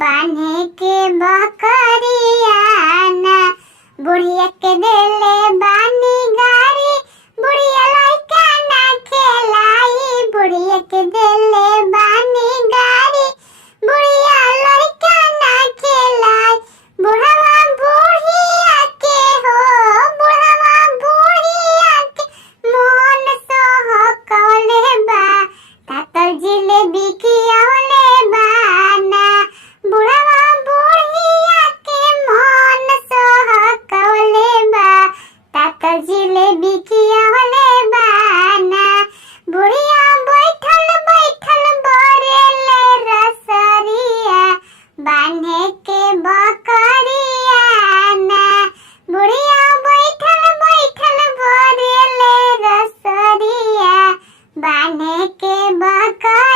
बान्हे के बकरिया ना बुढ़िया के देले बानी गाड़ी बुढ़िया लइका ना खेलाई बुढ़िया के देले बानी गाड़ी बुढ़िया लइका ना खेलाई बुढ़वा बुढ़िया के हो बुढ़वा बुढ़िया के मोहन सोहकले बा तातल जिलेबी खियौले बाना बुढ़वा बुढ़िया के मोहन सोहकले बा तातल जिलेबी खियौले बाना बुढ़िया बैठल बैठल बरेले रसरिया बान्हे के बकरिया ना बुढ़िया बैठल बैठल बरेले रसरिया बान्हे के बकरिया